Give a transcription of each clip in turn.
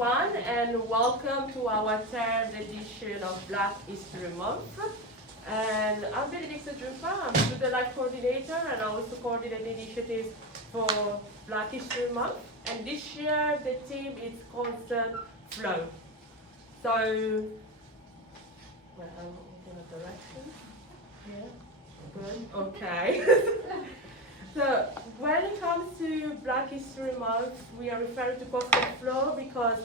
everyone, and welcome to our third edition of Black History Month. And I'm Benedicta Giuffa, I'm Student Life Coordinator, and I also coordinate initiatives for Black History Month. And this year, the theme is Constant Flow. So, well, I'm in a direction. Yeah, good, okay. So, when it comes to Black History Month, we are referring to constant flow because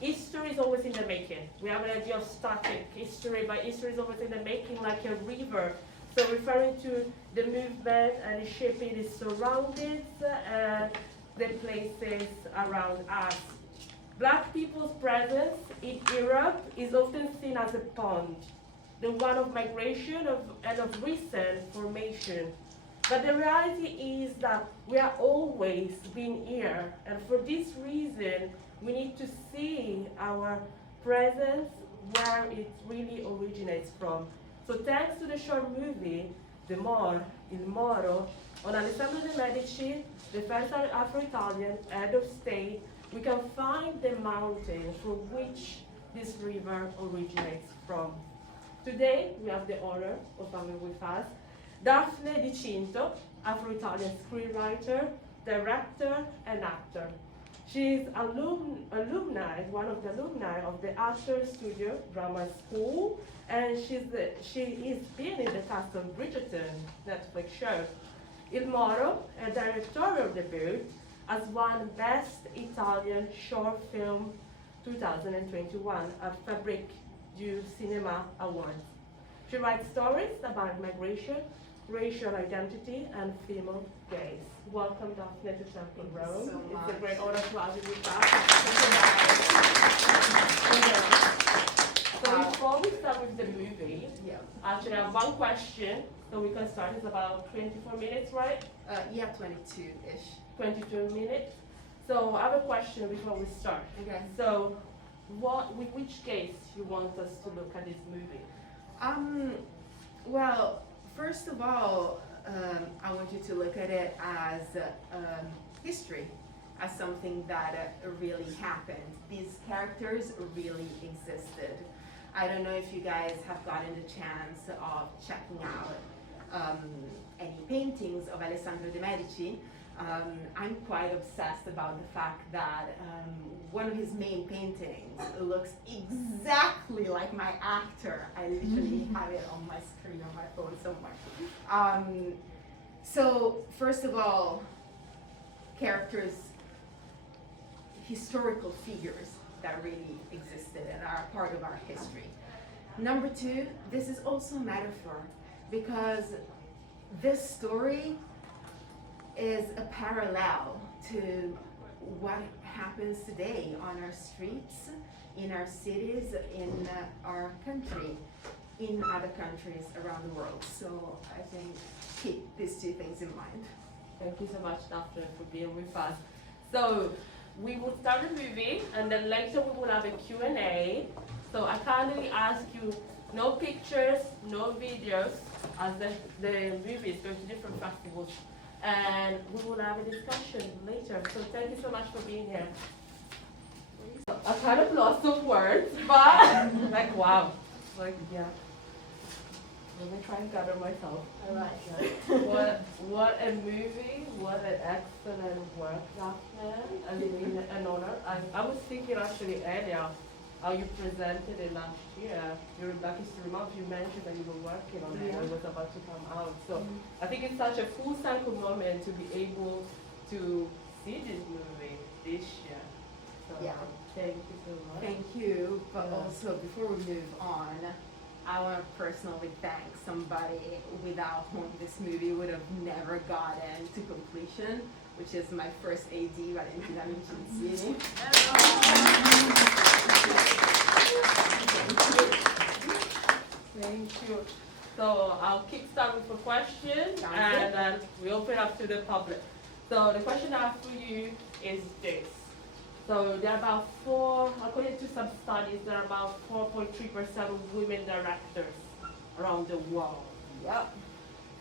history is always in the making. We have an idea of static history, but history is always in the making, like a river. So, referring to the movement and shaping its surroundings and the places around us. Black people's presence in Europe is often seen as a pond, the one of migration and of recent formation. But the reality is that we are always been here, and for this reason, we need to see our presence where it really originates from. So thanks to the short movie, Il Moro, on Alessandro De'Medici, the first Afroitalian head of state, we can find the mountain from which this river originates from. Today, we have the honor of having with us Daphne di Cinto, Afroitalian screenwriter, director, and actor. She is one of the alumni of the Actors Studio Drama School, and she is been in the cast of Bridgerton Netflix show. Il Moro, a directorial debut, has won Best Italian Short Film 2021 at Fabrique du Cinéma Awards. She writes stories about migration, racial identity, and female gaze. Welcome, Daphne, to Temple Rome. So it's a great honor to have you with us. So before we start with the movie, actually I have one question, so we can start. It's about 24 minutes, right? Yeah, 22-ish. 22 minutes. So I have a question before we start. Okay. So, with which gaze you want us to look at this movie? Well, first of all, I want you to look at it as history, as something that really happened. These characters really existed. I don't know if you guys have gotten the chance of checking out any paintings of Alessandro De'Medici. I'm quite obsessed about the fact that one of his main paintings looks exactly like my actor. I literally have it on my screen on my phone somewhere. So first of all, characters, historical figures that really existed and are part of our history. Number two, this is also a metaphor because this story is a parallel to what happens today on our streets, in our cities, in our country, in other countries around the world. So I think keep these two things in mind. Thank you so much, Daphne, for being with us. So we will start the movie, and then later we will have a Q&A. So I kindly ask you, no pictures, no videos, as the movie is going to different festivals. And we will have a discussion later. So thank you so much for being here. I kind of lost some words, but like wow, like yeah. Let me try and gather myself. I like that. What a movie! What an excellent work, Daphne. I mean, an honor. I was thinking actually earlier how you presented it last year during Black History Month. You mentioned that you were working on it and it was about to come out. So I think it's such a full cycle moment to be able to see this movie this year. So thank you so much. Thank you. But also, before we move on, I want to personally thank somebody without whom this movie would have never gotten to completion, which is my first AD, Valentina Vincenzini. Thank you. So I'll kickstart with a question and then we open up to the public. So the question I have for you is this. So there are about according to some studies, there are about 4.3% of women directors around the world. Yep.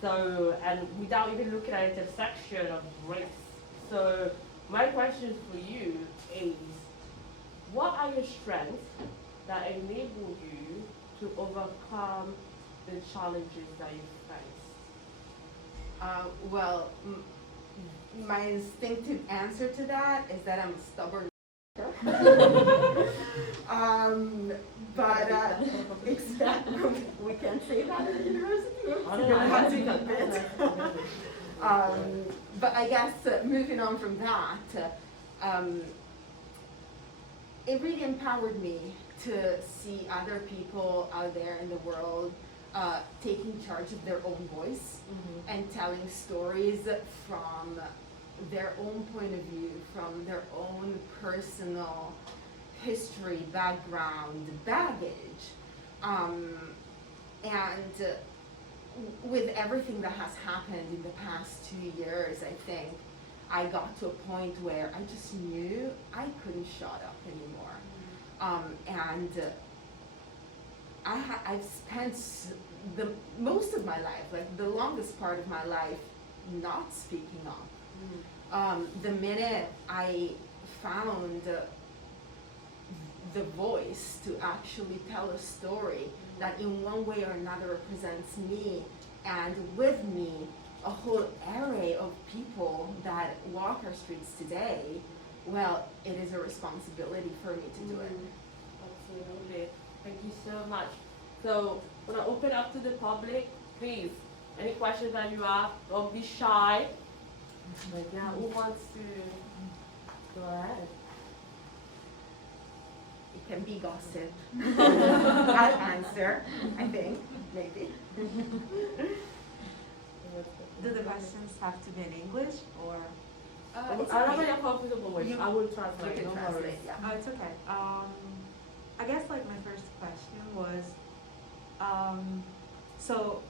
So, and without even looking at intersection of race. So my question for you is, what strengths that enable you to overcome the challenges that you face? Well, my instinctive answer to that is that I'm stubborn. But we can't say that at the university. We're gonna have to cut it. But I guess moving on from that, it really empowered me to see other people out there in the world taking charge of their own voice and telling stories from their own point of view, from their own personal history, background, baggage. And with everything that has happened in the past 2 years, I think I got to a point where I just knew I couldn't shut up anymore. I've spent the most of my life, like the longest part of my life, not speaking up. The minute I found the voice to actually tell a story that in one way or another represents me, and with me a whole array of people that walk our streets today, well, it is a responsibility for me to do it. Absolutely. Thank you so much. So, when I open up to the public, please, any questions that you have, don't be shy. Like, yeah, who wants to go ahead? It can be gossip. I'll answer, I think, maybe. Do the questions have to be in English or? It's However okay. you're comfortable with. I will translate. You can no translate, worries. yeah. Oh, it's okay. I guess like my first question was, so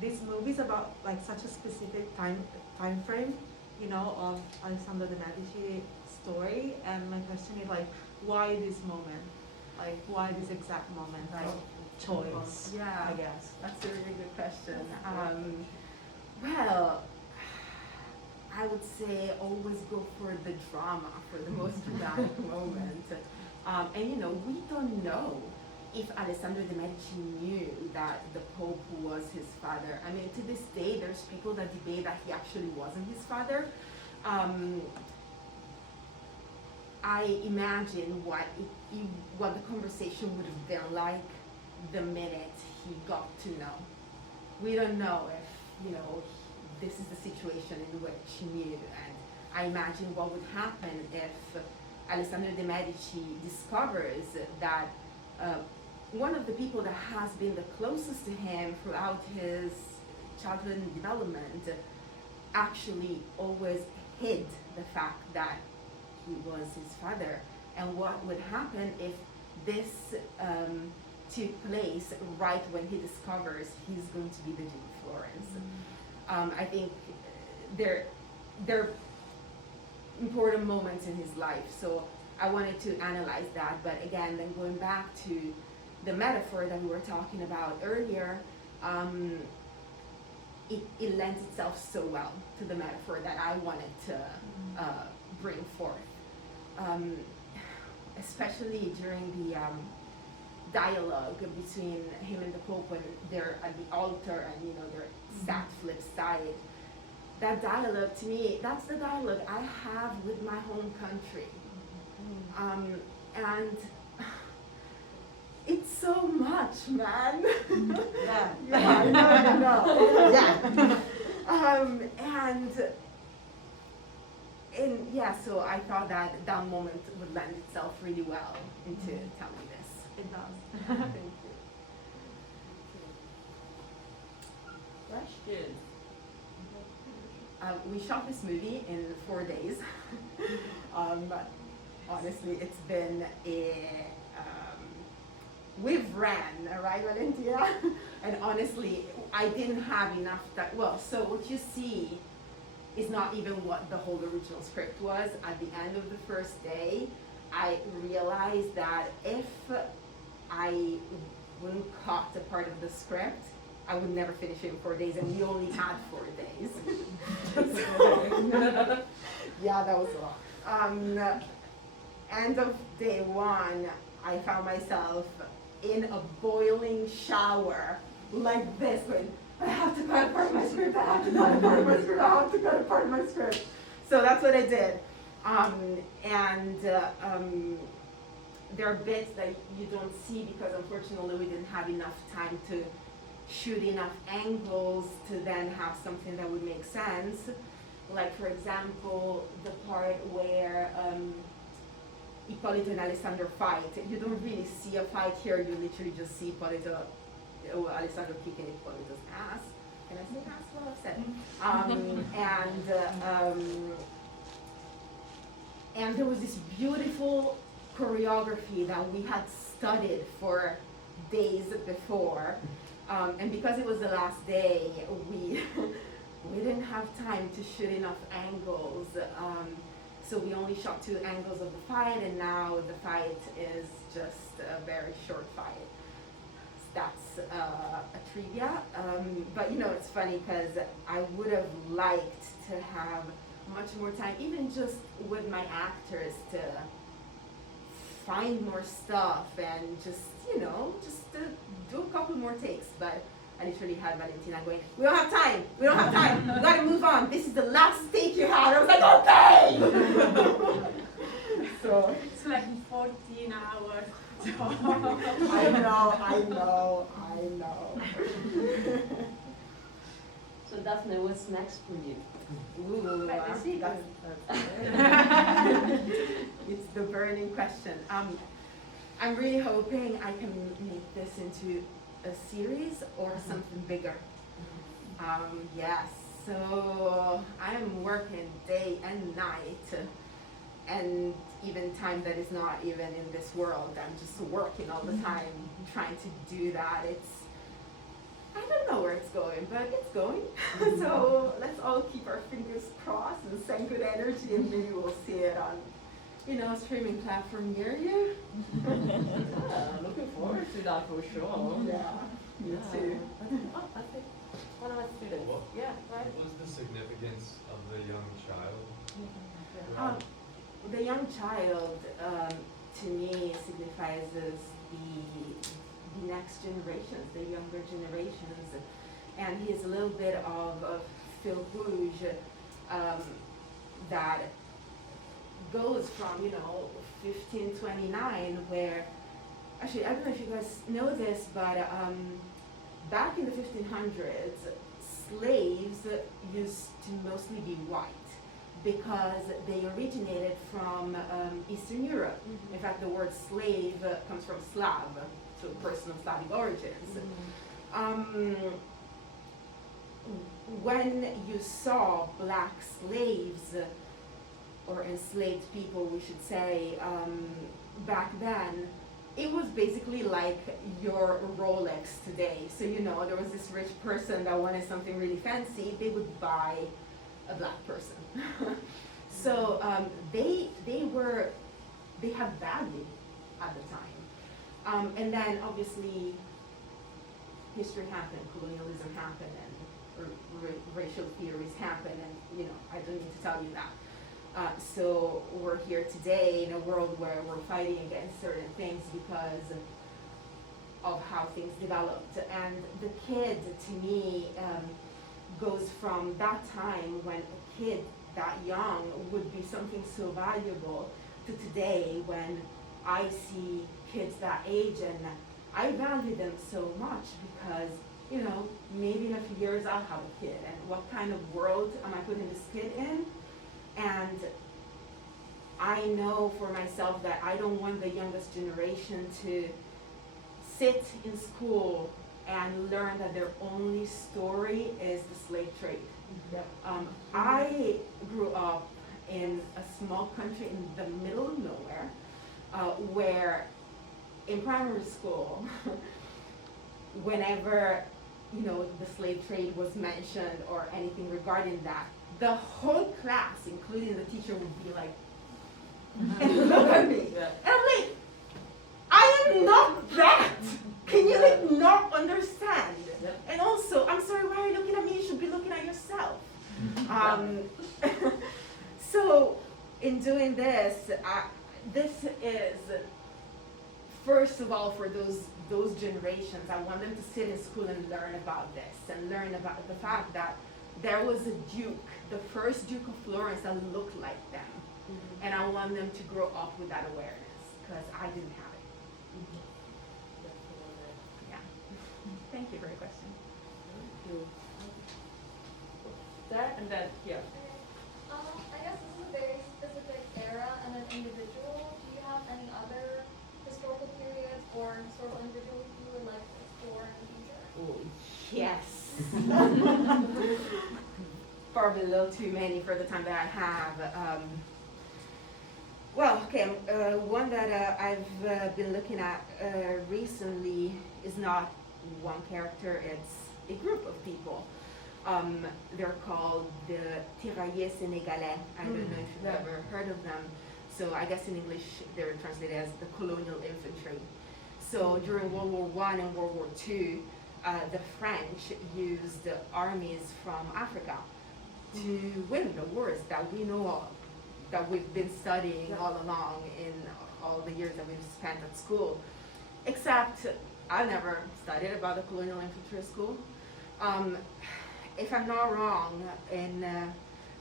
this movie is about like such a specific time frame, you know, of Alessandro De'Medici story, and my question is like, why this moment? Like, why this exact moment? Like, choice. Yeah, I guess. that's a really good question. Well, I would say always go for the drama, for the most dramatic moment. And you know, we don't know if Alessandro De'Medici knew that the Pope was his father. I mean, to this day, there's people that debate that he actually wasn't his father. I imagine what the conversation would have been like the minute he got to know. We don't know if, you know, this is the situation in which he knew, and I imagine what would happen if Alessandro De'Medici discovers that one of the people that has been the closest to him throughout his childhood and development actually always hid the fact that he was his father, and what would happen if this took place right when he discovers he's going to be the Duke of Florence. I think they're important moments in his life, so I wanted to analyze that. But again, then going back to the metaphor that we were talking about earlier, it lends itself so well to the metaphor that I wanted to bring forth. Especially during the dialogue between him and the Pope when they're at the altar and, you know, they're sat flip side. That dialogue, to me, that's the dialogue I have with my home country. And it's so much, man. Yeah. Yeah, I know. Yeah. And yeah, so I thought that that moment would lend itself really well into telling this. It does. Thank you. Question. We shot this movie in 4 days. Honestly, it's been we've ran, right, Valentina? And honestly, I didn't have enough time. Well, so what you see is not even what the whole original script was. At the end of the first day, I realized that if I wouldn't cut a part of the script, I would never finish it in 4 days, and we only had 4 days. Yeah, that was a lot. End of day one, I found myself in a boiling shower like this, going, I have to cut apart my script, I have to cut apart my script, I have to cut apart my script. So that's what I did. There are bits that you don't see because unfortunately we didn't have enough time to shoot enough angles to then have something that would make sense. Like for example, the part where Ippolito and Alessandro fight. You don't really see a fight here, you literally just see Alessandro kicking Ippolito's ass. Can I say ass? Well, I've said. And there was this beautiful choreography that we had studied for days before. And because it was the last day, we didn't have time to shoot enough angles. So we only shot 2 angles of the fight, and now the fight is just a very short fight. That's a trivia. But you know, it's funny because I would have liked to have much more time, even just with my actors, to find more stuff and just, you know, just to do a couple more takes. But I literally had Valentina going, we don't have time, we don't have time, we gotta move on, this is the last take you had. I was like, okay! So It's like 14 hours. I know. So Daphne, what's next for you? Ooh, Let me see. that's it's the burning question. I'm really hoping I can make this into a series or something bigger. Yes, so I'm working day and night, and even time that is not even in this world. I'm just working all the time, trying to do that. I don't know where it's going, but it's going. So let's all keep our fingers crossed and send good energy, and maybe we'll see it on, you know, a streaming platform near you. Looking forward to that for sure. Yeah, me too. Oh, I think one of my students. What? Yeah, right. What was the significance of the young child? The young child, to me, signifies as the next generations, the younger generations, and he's a little bit of fil rouge that goes from, you know, 1529, where, actually, I don't know if you guys know this, but back in the 1500s, slaves used to mostly be white, because they originated from Eastern Europe. In fact, the word slave comes from Slav, so person of Slavic origins. When you saw black slaves, or enslaved people, we should say, back then, it was basically like your Rolex today. So, you know, there was this rich person that wanted something really fancy, they would buy a black person. So they had value at the time. And then obviously history happened, colonialism happened, and racial theories happened, and you know, I don't need to tell you that. So we're here today in a world where we're fighting against certain things because of how things developed. And the kid, to me, goes from that time when a kid that young would be something so valuable to today when I see kids that age and I value them so much because, you know, maybe in a few years I'll have a kid, and what kind of world am I putting this kid in? And I know for myself that I don't want the youngest generation to sit in school and learn that their only story is the slave trade. Yep. I grew up in a small country in the middle of nowhere, where in primary school, whenever, you know, the slave trade was mentioned or anything regarding that, the whole class, including the teacher, would be like, and look at me. Yeah. And I'm like, I am not that. Can you like not understand? Yeah. And also, I'm sorry, why are you looking at me? You should be looking at yourself. So in doing this, this is first of all, for those generations, I want them to sit in school and learn about this, and learn about the fact that there was a duke, the first Duke of Florence, that looked like them. And I want them to grow up with that awareness, because I didn't have it. Yeah. Thank you for your question. That and then here. I guess this is a very specific era and an individual. Do you have any other historical periods or historical individuals you would like to explore in the future? Oh, yes. Probably a little too many for the time that I have. Well, okay, one that I've been looking at recently is not one character, it's a group of people. They're called the Tirailleurs Sénégalais. I don't know if you've ever heard of them. So I guess in English they're translated as the Colonial Infantry. So during World War I and World War II, the French used armies from Africa to win the wars that we know of, that we've been studying all along in all the years that we've spent at school. Except I never studied about the Colonial Infantry at school. If I'm not wrong, in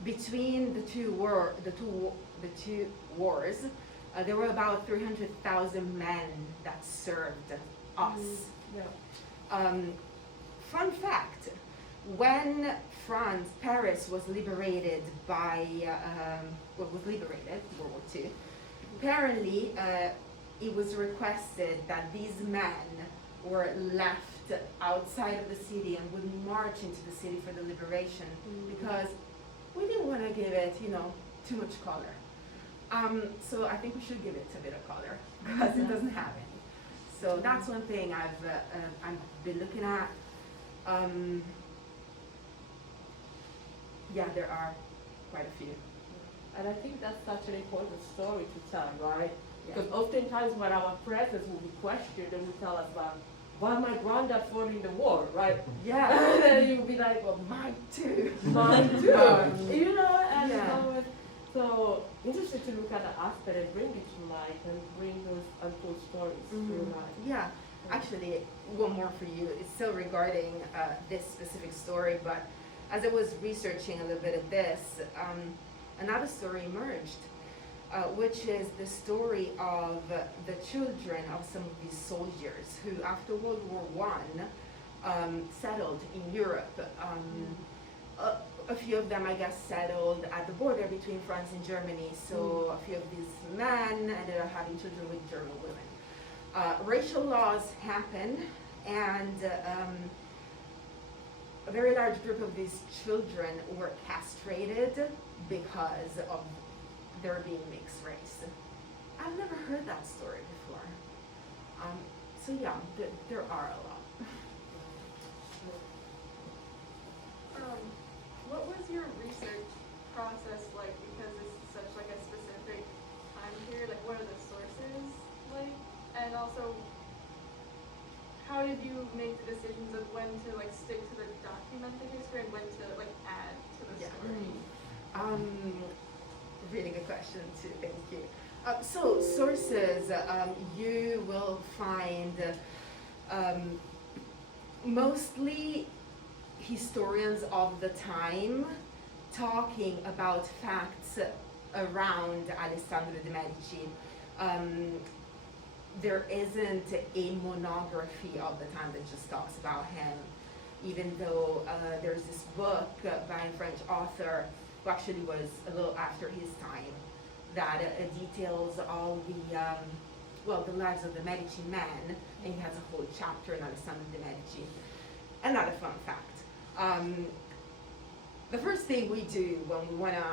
between the two wars, there were about 300,000 men that served us. Fun fact: when Paris was liberated by World War II, apparently it was requested that these men were left outside of the city and would march into the city for the liberation, because we didn't want to give it, too much color. So I think we should give it a bit of color, because it doesn't have any. So that's one thing I've been looking at. Yeah, there are quite a few. And I think that's such an important story to tell, right? Yeah. Because oftentimes when our presence will be questioned and will tell us about why my granddad fought in the war, right? Yeah. And then you'll be like, well, Mine too. mine too. Yeah. And Yeah. so interesting to look at the aspect and bring it to light and bring those untold stories to light. Yeah, actually, one more for you. It's still regarding this specific story, but as I was researching a little bit of this, another story emerged, which is the story of the children of some of these soldiers who, after World War I, settled in Europe. A few of them, I guess, settled at the border between France and Germany. So a few of these men ended up having children with German women. Racial laws happened, and a very large group of these children were castrated because of their being mixed race. I've never heard that story before. So yeah, there are a lot. What was your research process like? Because it's such like a specific time period. Like, what are the sources like? And also, how did you make the decisions of when to like stick to the documented history and when to like add to the story? Really good question too. Thank you. So sources, you will find mostly historians of the time talking about facts around Alessandro De'Medici. There isn't a monography of the time that just talks about him, even though there's this book by a French author who actually was a little after his time that details all the lives of the Medici men, and he has a whole chapter on Alessandro De'Medici. Another fun fact. The first thing we do when we want to,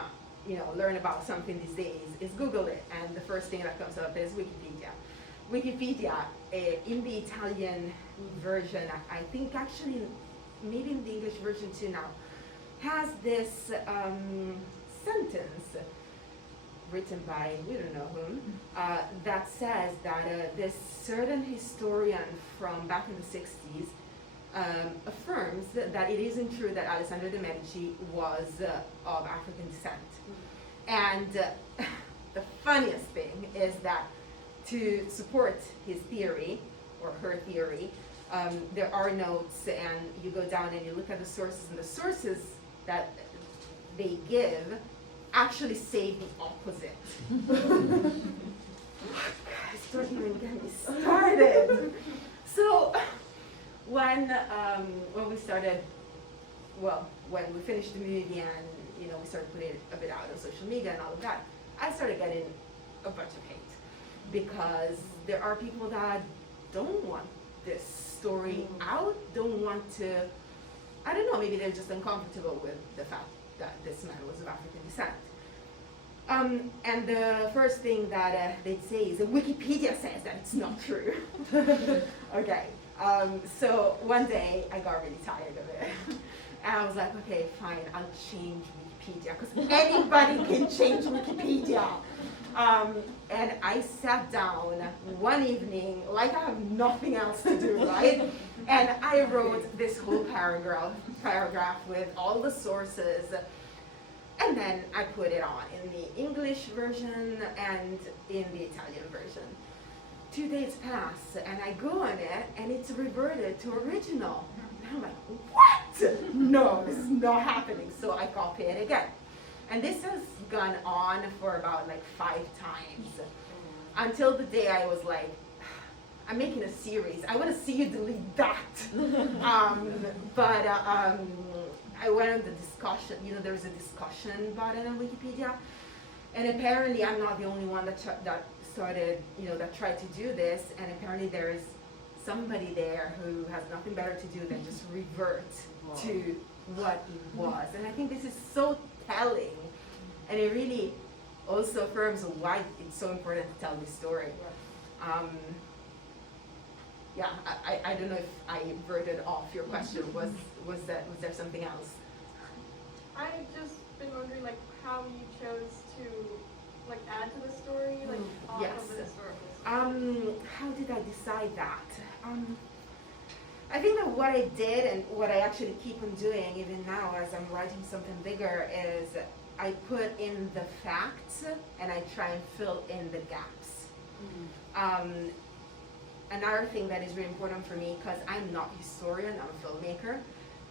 learn about something these days is Google it, and the first thing that comes up is Wikipedia. Wikipedia, in the Italian version, I think actually maybe in the English version too now, has this sentence written by we don't know whom that says that this certain historian from back in the 60s affirms that it isn't true that Alessandro De'Medici was of African descent. And the funniest thing is that to support his theory, or her theory, there are notes, and you go down and you look at the sources, and the sources that they give actually say the opposite. Guys, don't even get me started. So when we started, well, when we finished the movie and we started putting it a bit out on social media and all of that, I started getting a bunch of hate because there are people that don't want this story out, don't want to, I don't know, maybe they're just uncomfortable with the fact that this man was of African descent. And the first thing that they'd say is that Wikipedia says that it's not true. Okay, so one day I got really tired of it. And I was like, okay, fine, I'll change Wikipedia, because anybody can change Wikipedia. And I sat down one evening, like I have nothing else to do, right? And I wrote this whole paragraph with all the sources. And then I put it on in the English version and in the Italian version. 2 days pass, and I go on it, and it's reverted to original. And I'm like, what? No, this is not happening. So I copy it again. And this has gone on for about like 5 times. Until the day I was like, I'm making a series. I want to see you delete that. I went on the discussion, there's a discussion button on Wikipedia. And apparently I'm not the only one that started, that tried to do this. And apparently there's somebody there who has nothing better to do than just revert to what it was. And I think this is so telling. And it really also affirms why it's so important to tell this story. I don't know if I verted off your question. Was there something else? I've just been wondering, like, how you chose to, like, add to the story, like, off Yes. of the historical story. How did I decide that? I think that what I did, and what I actually keep on doing even now as I'm writing something bigger, is I put in the facts and I try and fill in the gaps. Another thing that is really important for me, because I'm not a historian, I'm a filmmaker,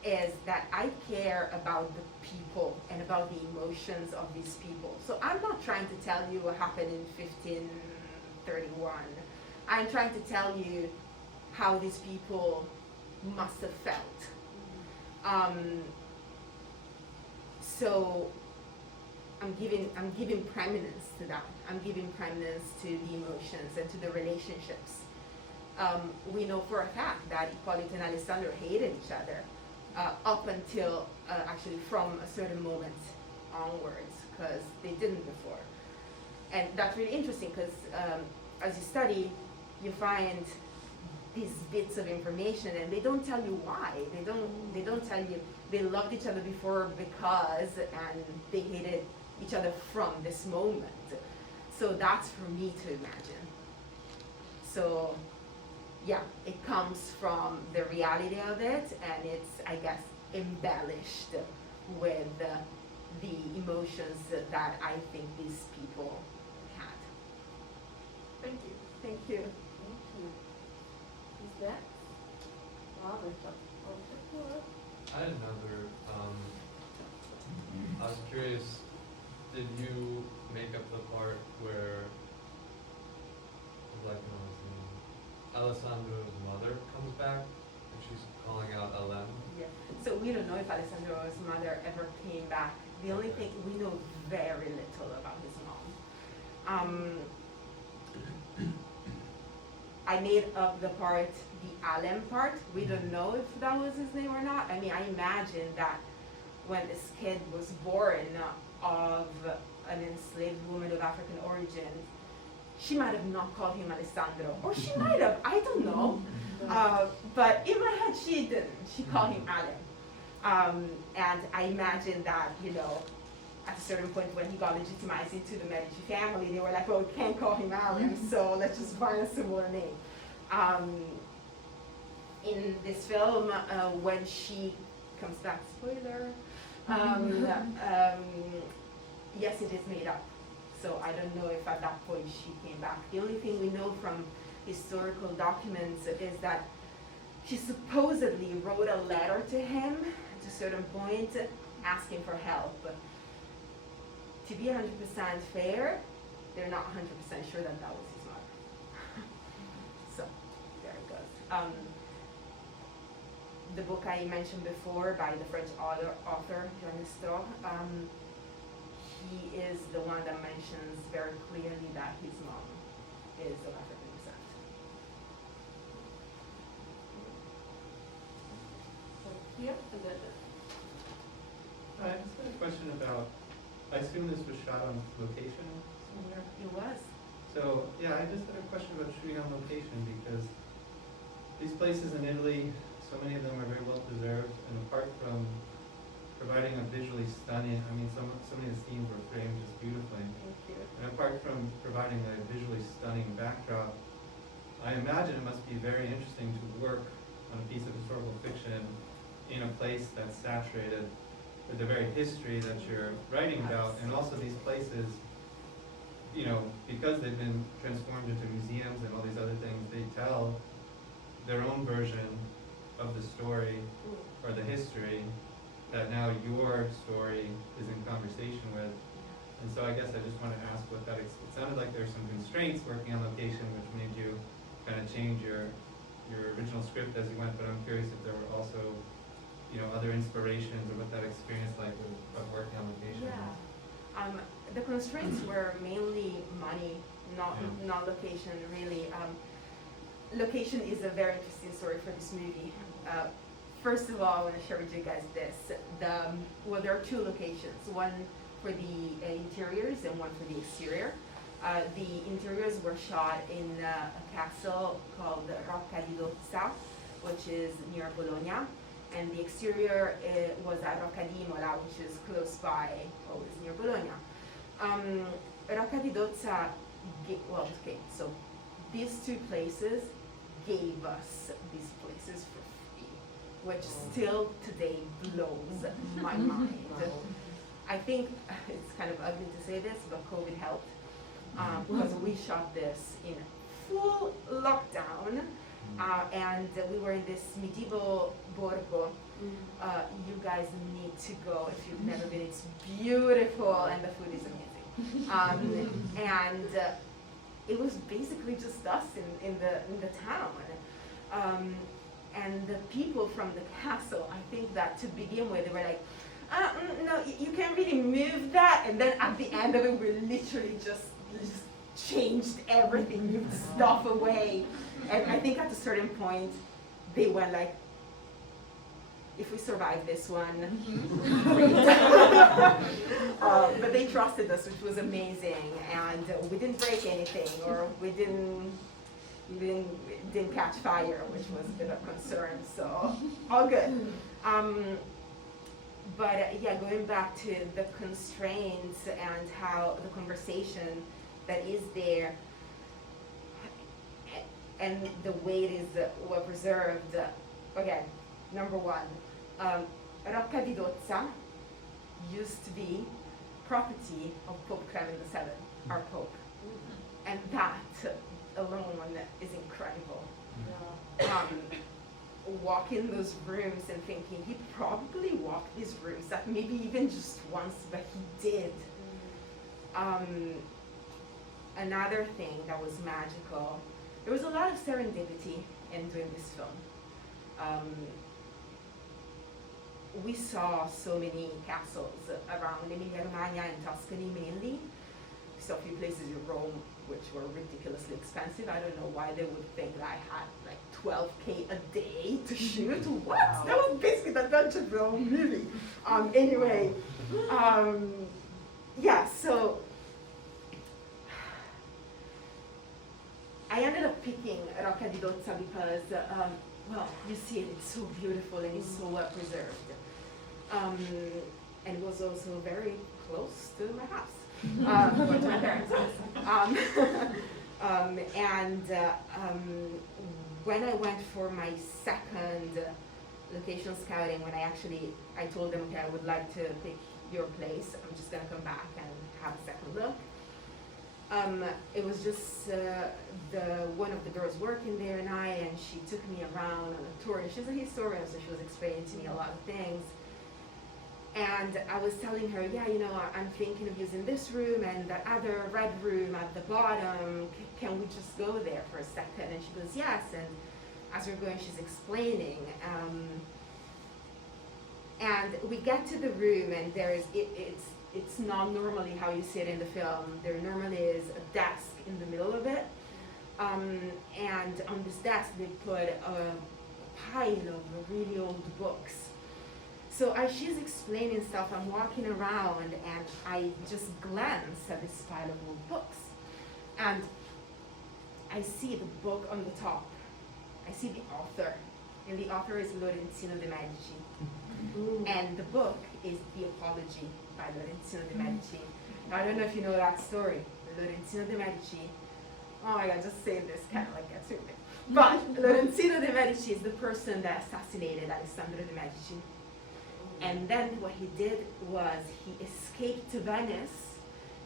is that I care about the people and about the emotions of these people. So I'm not trying to tell you what happened in 1531. I'm trying to tell you how these people must have felt. So I'm giving preeminence to that. I'm giving preeminence to the emotions and to the relationships. We know for a fact that Hippolyte and Alessandro hated each other up until actually from a certain moment onwards, because they didn't before. And that's really interesting because as you study, you find these bits of information, and they don't tell you why. They don't tell you they loved each other before because, and they hated each other from this moment. So that's for me to imagine. So yeah, it comes from the reality of it, and it's, I guess, embellished with the emotions that I think these people had. Thank you. Thank you. Thank you. Who's that? Robert. I had another, I was curious, did you make up the part where, Alessandro's mother comes back and she's calling out Alem? Yeah. So we don't know if Alessandro's mother ever came back. The only thing, we know very little about his mom. I made up the part, the Alem part. We don't know if that was his name or not. I mean, I imagine that when this kid was born of an enslaved woman of African origin, she might have not called him Alessandro, or she might have, I don't know. But in my head, she didn't. She called him Alem. And I imagine that, at a certain point when he got legitimized into the Medici family, they were like, well, we can't call him Alem, so let's just find a similar name. In this film, when she comes back, spoiler, yes, it is made up. So I don't know if at that point she came back. The only thing we know from historical documents is that she supposedly wrote a letter to him at a certain point asking for help. To be 100% fair, they're not 100% sure that that was his mother. So there it goes. The book I mentioned before by the French author Jean Nestor, he is the one that mentions very clearly that his mom is of African descent. Here and then. I just had a question about, I assume this was shot on location somewhere? It was. So, yeah, I just had a question about shooting on location because these places in Italy, so many of them are very well preserved, and apart from providing a visually stunning, I mean, so many of the scenes were framed just beautifully. Thank you. And apart from providing a visually stunning backdrop, I imagine it must be very interesting to work on a piece of historical fiction in a place that's saturated with the very history that you're writing about, and also these places, you know, because they've been transformed into museums and all these other things, they tell their own version of the story or the history that now your story is in conversation with. And so I guess I just want to ask what that, it sounded like there's some constraints working on location which made you kind of change your original script as you went, but I'm curious if there were also, you know, other inspirations or what that experience like of working on location. Yeah. The constraints were mainly money, not location, really. Location is a very interesting story for this movie. First of all, I want to share with you guys this. Well, there are two locations, one for the interiors and one for the exterior. The interiors were shot in a castle called Rocca di Dozza, which is near Bologna, and the exterior was at Rocca di Imola, which is close by, always near Bologna. Rocca di Dozza, well, okay, so these two places gave us these places for free, which still today blows my mind. I think it's kind of ugly to say this, but COVID helped, because we shot this in full lockdown, and we were in this medieval borgo. You guys need to go if you've never been. It's beautiful, and the food is amazing. And it was basically just us in the town. And the people from the castle, I think that to begin with, they were like, no, you can't really move that. And then at the end of it, we literally just changed everything, moved stuff away. And I think at a certain point, they went like, if we survive this one, great. But they trusted us, which was amazing. And we didn't break anything, or we didn't catch fire, which was a bit of concern. So all good. But yeah, going back to the constraints and how the conversation that is there and the way it is well preserved. Again, number one, Rocca di Dozza used to be property of Pope Clement VII, our Pope. And that alone is incredible. Walking those rooms and thinking he probably walked these rooms, that maybe even just once, but he did. Another thing that was magical, there was a lot of serendipity in doing this film. We saw so many castles around Emilia-Romagna and Tuscany mainly. We saw a few places in Rome which were ridiculously expensive. I don't know why they would think that I had like 12K a day to shoot. What? Wow. That was basically the Dungeon Rome movie. Anyway, yeah, so I ended up picking Rocca di Dozza because, well, you see it, it's so beautiful and it's so well preserved. And it was also very close to my house. Or to my parents' house. When I went for my second location scouting, when I told them, okay, I would like to pick your place, I'm just gonna come back and have a second look. It was just one of the girls working there and she took me around on a tour. And she's a historian, so she was explaining to me a lot of things. And I was telling her, yeah, I'm thinking of using this room and that other red room at the bottom. Can we just go there for a second? And she goes, yes. And as we're going, she's explaining. And we get to the room, and it's not normally how you see it in the film. There normally is a desk in the middle of it. And on this desk, they put a pile of really old books. So as she's explaining stuff, I'm walking around and I just glance at this pile of old books. And I see the book on the top. I see the author. And the author is Lorenzino De'Medici. And the book is The Apology by Lorenzino De'Medici. I don't know if you know that story. Lorenzino De'Medici. Oh my God, just saying this kind of like gets me. But Lorenzino De'Medici is the person that assassinated Alessandro De'Medici. And then what he did was he escaped to Venice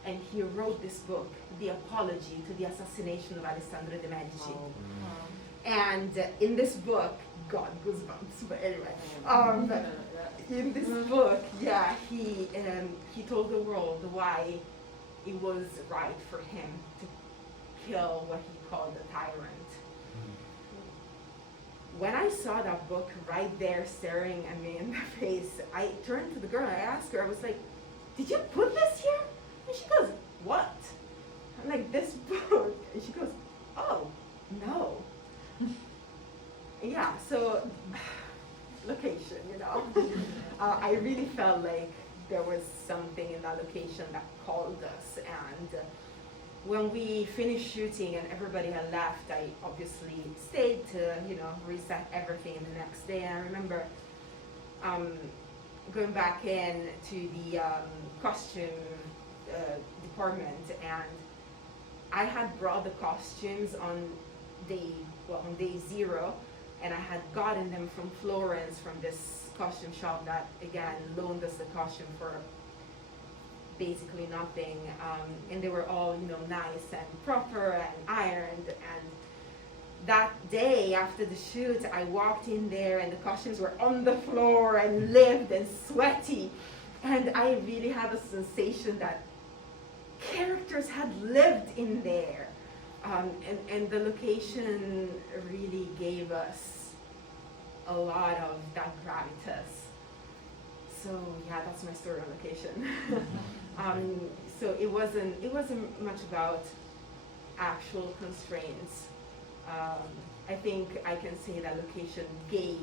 and he wrote this book, The Apology to the Assassination of Alessandro De'Medici. And in this book, God, goosebumps, but anyway, in this book, yeah, he told the world why it was right for him to kill what he called a tyrant. When I saw that book right there staring at me in the face, I turned to the girl and I asked her, I was like, did you put this here? And she goes, what? I'm like, this book. And she goes, oh, no. Yeah, so location, I really felt like there was something in that location that called us. And when we finished shooting and everybody had left, I obviously stayed to, reset everything the next day. And I remember going back in to the costume department, and I had brought the costumes on day 0, and I had gotten them from Florence, from this costume shop that, again, loaned us the costume for basically nothing, and they were all, nice and proper and ironed. And that day after the shoot, I walked in there and the costumes were on the floor and lived and sweaty, and I really had a sensation that characters had lived in there, and the location really gave us a lot of that gravitas. So yeah, that's my story on location. So it wasn't much about actual constraints. I think I can say that location gave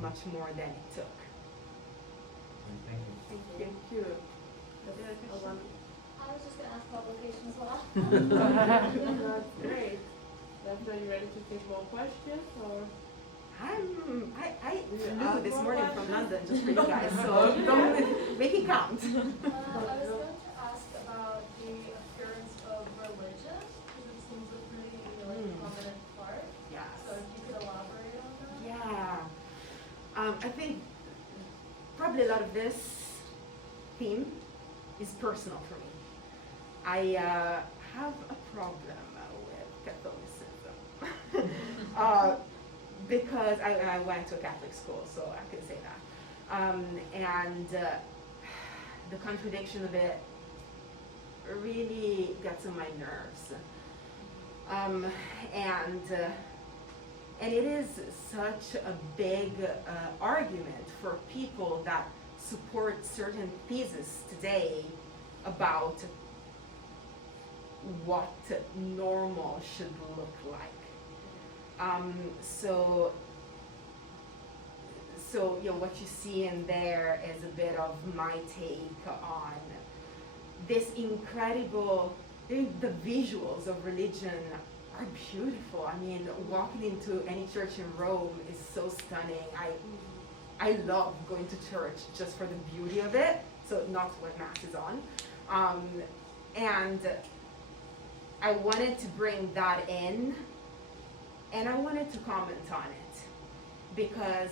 much more than it took. Thank you. Thank you. I was just gonna ask about location as well. That's great. Daphne, are you ready to take more questions, or? I flew this morning from London just for you guys, so don't make it count. I was going to ask about the appearance of religion, because it seems a pretty prominent part. Yes. So if you could elaborate on that. Yeah. I think probably a lot of this theme is personal for me. I have a problem with Catholicism. Because I went to a Catholic school, so I can say that. And the contradiction of it really gets on my nerves. And it is such a big argument for people that support certain theses today about what normal should look like. So what you see in there is a bit of my take on this incredible, the visuals of religion are beautiful. I mean, walking into any church in Rome is so stunning. I love going to church just for the beauty of it, so not when Mass is on. And I wanted to bring that in, and I wanted to comment on it, because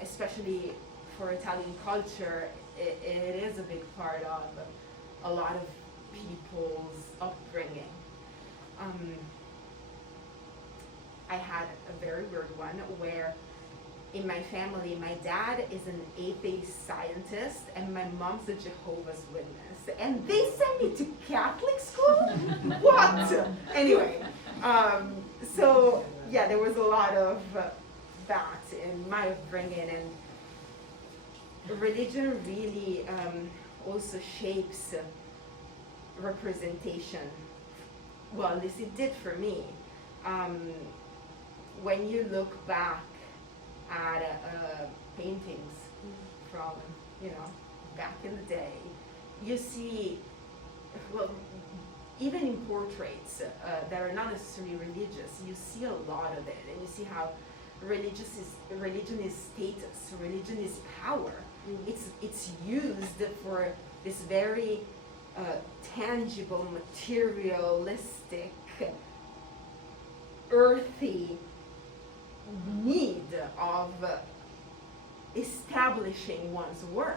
especially for Italian culture, it is a big part of a lot of people's upbringing. I had a very weird one where in my family, my dad is an atheist scientist and my mom's a Jehovah's Witness. And they sent me to Catholic school? What? Anyway, so yeah, there was a lot of that in my upbringing, and religion really also shapes representation. Well, at least it did for me. When you look back at paintings from, back in the day, you see, well, even in portraits that are not necessarily religious, you see a lot of it, and you see how religion is status, religion is power. It's used for this very tangible, materialistic, earthy need of establishing one's worth.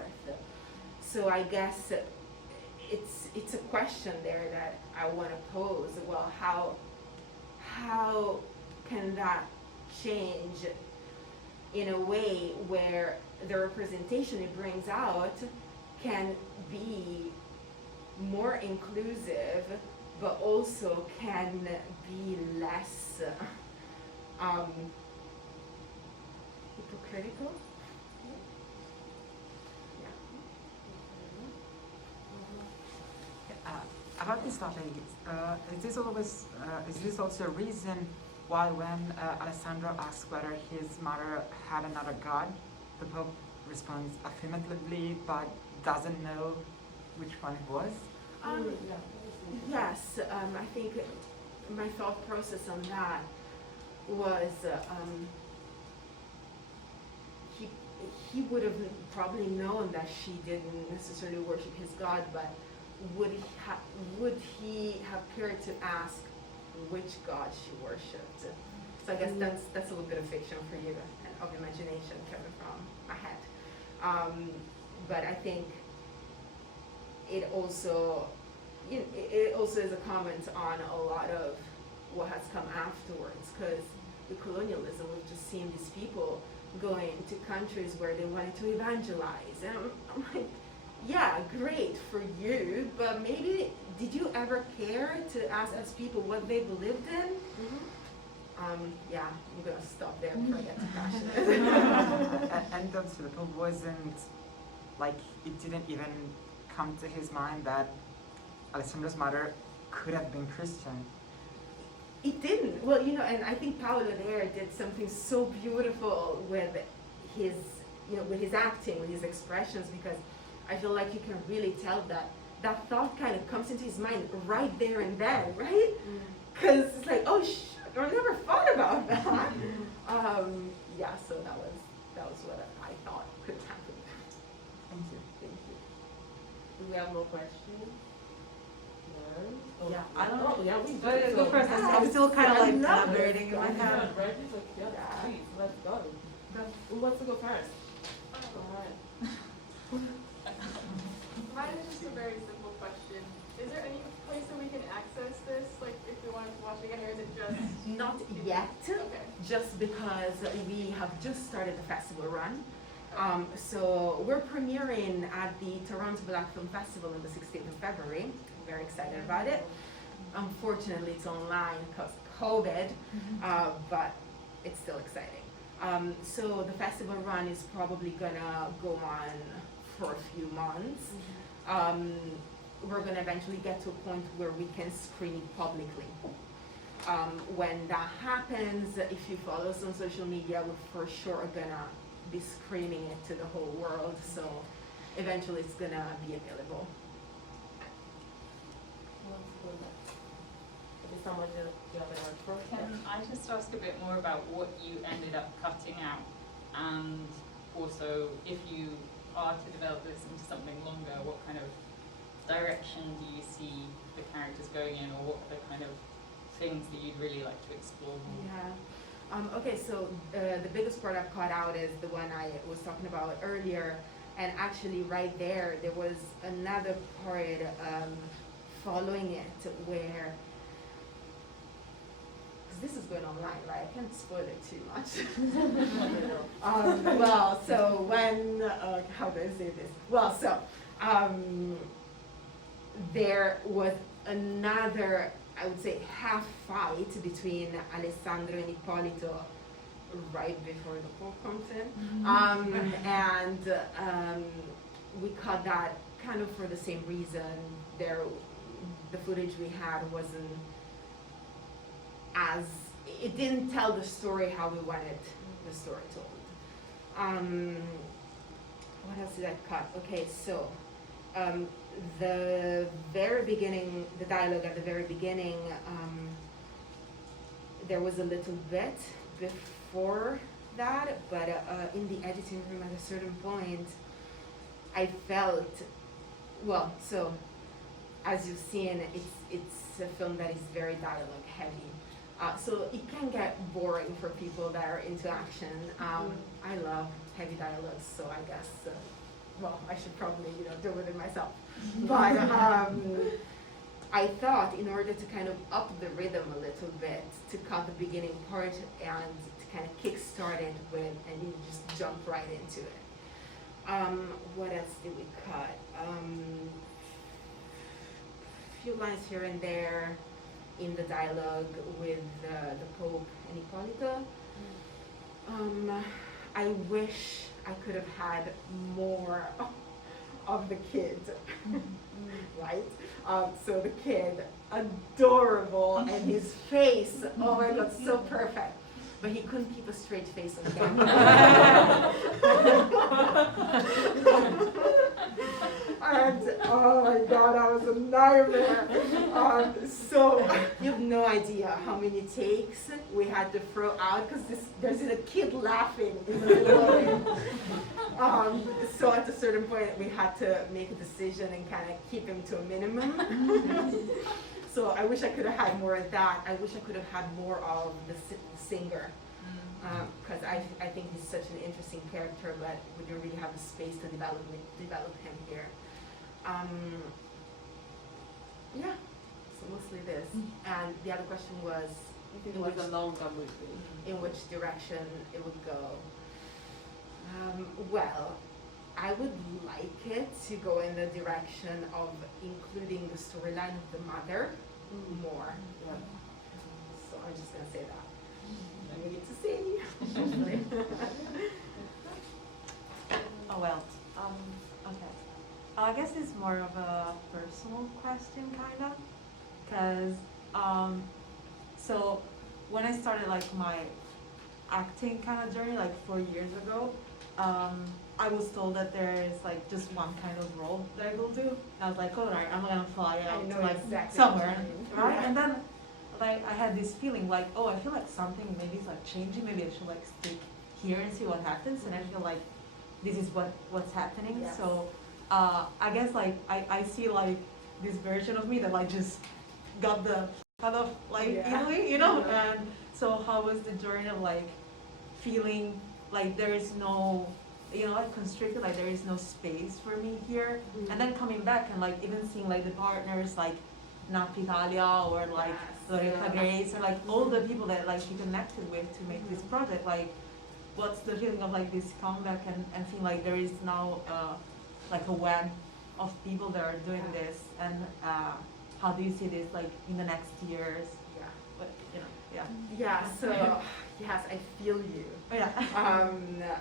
So I guess it's a question there that I want to pose. Well, how can that change in a way where the representation it brings out can be more inclusive, but also can be less hypocritical? About this topic, is this also a reason why when Alessandro asks whether his mother had another god, the Pope responds affirmatively but doesn't know which one it was? Yes, I think my thought process on that was he would have probably known that she didn't necessarily worship his God, but would he have cared to ask which God she worshipped? So I guess that's a little bit of fiction for you and of imagination coming from my head. But I think it also is a comment on a lot of what has come afterwards, because the colonialism, we've just seen these people going to countries where they wanted to evangelize, and I'm like, yeah, great for you, but maybe did you ever care to ask these people what they believed in? Yeah, I'm gonna stop there before I get too passionate. And also the Pope wasn't, like, it didn't even come to his mind that Alessandro's mother could have been Christian. It didn't. Well, and I think Paolo there did something so beautiful with his, with his acting, with his expressions, because I feel like you can really tell that thought kind of comes into his mind right there and then, right? Because it's like, oh, I never thought about that. Yeah, so that was what I thought could happen. Thank you. Thank you. Do we have more questions? No? Yeah, I don't know. Yeah, we do. Go first. I'm still kind of like elaborating in my head. Yeah, right? It's like, yeah, please, let's go. Who wants to go first? Alright. Mine is just a very simple question. Is there any place that we can access this, like if we wanted to watch it again, or is it just... Not yet, Okay. just because we have just started the festival run. So we're premiering at the Toronto Black Film Festival on the 16th of February. I'm very excited about it. Unfortunately, it's online because of COVID, but it's still exciting. So the festival run is probably gonna go on for a few months. We're gonna eventually get to a point where we can screen it publicly. When that happens, if you follow us on social media, we're for sure gonna be screening it to the whole world, so eventually it's gonna be available. Who wants to go next? Maybe someone the other one first. Can I just ask a bit more about what you ended up cutting out, and also if you are to develop this into something longer, what kind of direction do you see the characters going in, or what are the kind of things that you'd really like to explore more? Yeah. Okay, so the biggest part I've cut out is the one I was talking about earlier, and actually right there was another part following it where, because this is going online, right? I can't spoil it too much. Well, so when, how do I say this? Well, so there was another, I would say, half fight between Alessandro and Ippolito right before the Pope comes in. And we cut that kind of for the same reason. The footage we had wasn't as, it didn't tell the story how we wanted the story told. What else did I cut? Okay, so the very beginning, the dialogue at the very beginning, there was a little bit before that, but in the editing room at a certain point, I felt, well, so as you've seen, it's a film that is very dialogue heavy. So it can get boring for people that are into action. I love heavy dialogues, so I guess, well, I should probably, deal with it myself. But I thought in order to kind of up the rhythm a little bit, to cut the beginning part and to kind of kickstart it with, and you just jump right into it. What else did we cut? Few lines here and there in the dialogue with the Pope and Ippolito. I wish I could have had more of the kid, right? So the kid, adorable, and his face, oh my God, so perfect. But he couldn't keep a straight face on camera. And oh my God, that was a nightmare. So you have no idea how many takes we had to throw out because there's a kid laughing in the middle of it. So at a certain point, we had to make a decision and kind of keep him to a minimum. So I wish I could have had more of that. I wish I could have had more of the singer. Because I think he's such an interesting character, but we don't really have the space to develop him here. Yeah, so mostly this. And the other question was, If it was a longer movie. in which direction it would go. Well, I would like it to go in the direction of including the storyline of the mother more. Yeah. So I'm just gonna say that. And we get to see. Oh well. Okay. I guess it's more of a personal question, kind of, because so when I started like my acting kind of journey like 4 years ago, I was told that there is like just one kind of role that I will do. And I was like, all right, I'm gonna fly out to like exactly somewhere, right? And then like I had this feeling like, oh, I feel like something maybe is like changing. Maybe I should like stick here and see what happens. And I feel like this is what's happening. Yes. So I guess like I see like this version of me that like just got the kind of like easily, you know. And so how was the journey of like feeling like there is no, you know, like constricted, like there is no space for me here, and then coming back and like even seeing like the partners like Nat Italia or like Loretta Grace or like all the people that like she connected with to make this project, like what's the feeling of like this comeback and feeling like there is now like a web of people that are doing this, and how do you see this like in the next years? Yeah. But you know, yeah. Yeah, so yes, I feel you. Oh, yeah.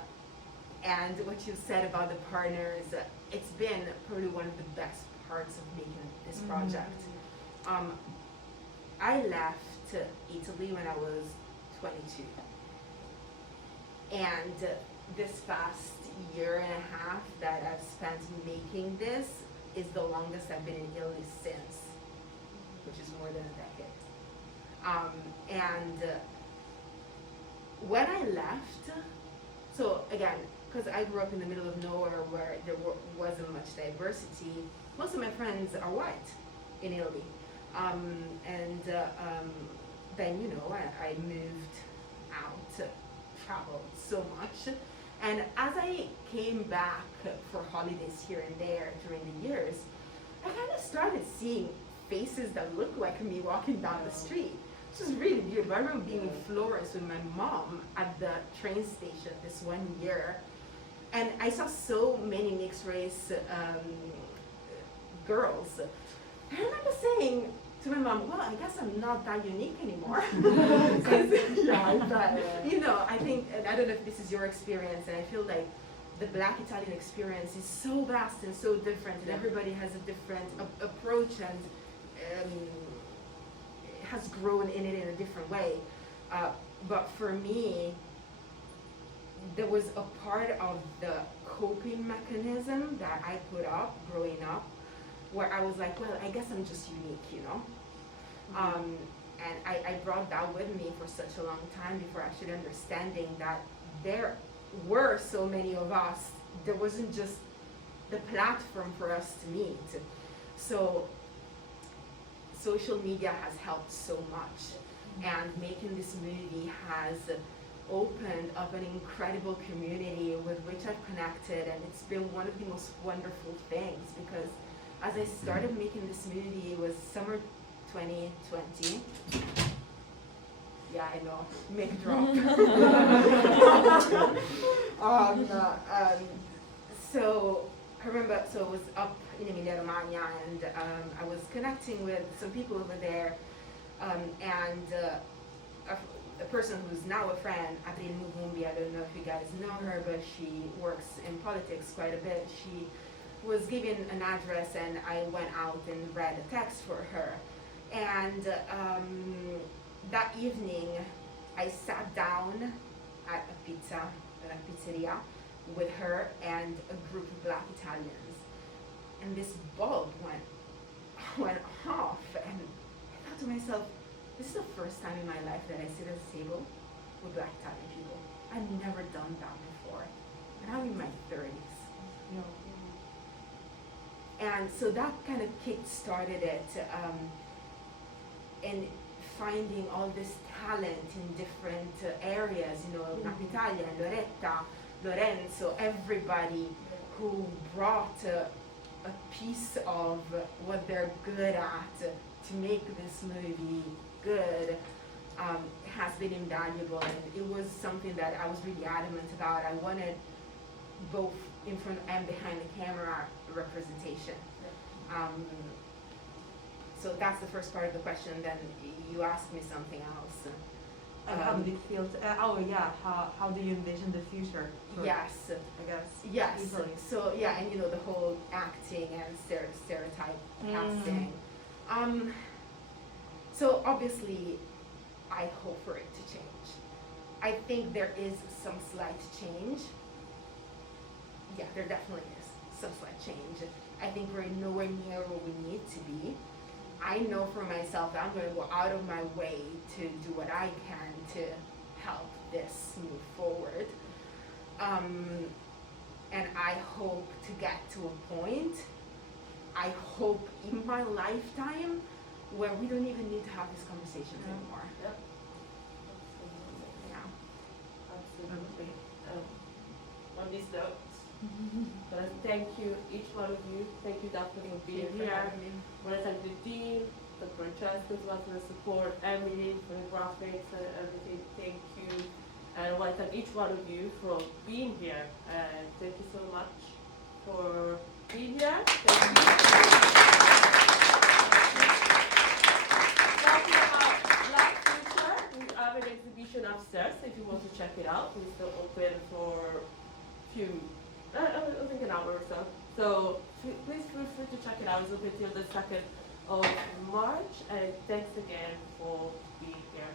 And what you said about the partners, it's been probably one of the best parts of making this project. I left Italy when I was 22. And this past year and a half that I've spent making this is the longest I've been in Italy since, which is more than a decade. And when I left, so again, because I grew up in the middle of nowhere where there wasn't much diversity, most of my friends are white in Italy. Then, you know, I moved out, traveled so much. And as I came back for holidays here and there during the years, I kind of started seeing faces that look like me walking down the street. This is really beautiful. I remember being in Florence with my mom at the train station this one year, and I saw so many mixed race girls. I remember saying to my mom, well, I guess I'm not that unique anymore. 'Cause, yeah, but, you know, I think, and I don't know if this is your experience, and I feel like the Black Italian experience is so vast and so different, and everybody has a different approach and has grown in it in a different way. But for me, there was a part of the coping mechanism that I put up growing up where I was like, well, I guess I'm just unique, you know? And I brought that with me for such a long time before actually understanding that there were so many of us. There wasn't just the platform for us to meet. So social media has helped so much, and making this movie has opened up an incredible community with which I've connected, and it's been one of the most wonderful things because as I started making this movie, it was summer 2020. Yeah, I know, mic drop. So I remember, so it was up in Emilia Romagna, and I was connecting with some people over there, and a person who's now a friend, April Muvumbi, I don't know if you guys know her, but she works in politics quite a bit. She was given an address, and I went out and read a text for her. And that evening, I sat down at a pizzeria with her and a group of Black Italians. And this bulb went off, and I thought to myself, this is the first time in my life that I sit at a table with Black Italian people. I've never done that before, and I'm in my 30s. No. And so that kind of kick-started it, and finding all this talent in different areas, you know, Napitalia, Loretta, Lorenzo, everybody who brought a piece of what they're good at to make this movie good has been invaluable, and it was something that I was really adamant about. I wanted both in front and behind the camera representation. So that's the first part of the question. Then you asked me something else. And how did it feel? How do you envision the future? Yes. I guess. Yes. Easily. So yeah, and you know the whole acting and stereotype casting. So obviously, I hope for it to change. I think there is some slight change. Yeah, there definitely is some slight change. I think we're nowhere near where we need to be. I know for myself that I'm going to go out of my way to do what I can to help this move forward. And I hope to get to a point, I hope in my lifetime, where we don't even need to have these conversations anymore. Yep. Yeah. Absolutely. On this note, but I thank you, each one of you. Thank you, Daphne, for being here. I want to thank the dean, the Francesca, as well for the support, Emily for the graphics and everything. Thank you. And I want to thank each one of you for being here. And thank you so much for being here. Thank you. Talking about Black Future, we have an exhibition upstairs. If you want to check it out, it's still open for I think an hour or so. So please feel free to check it out. It's open till the 2nd of March. And thanks again for being here.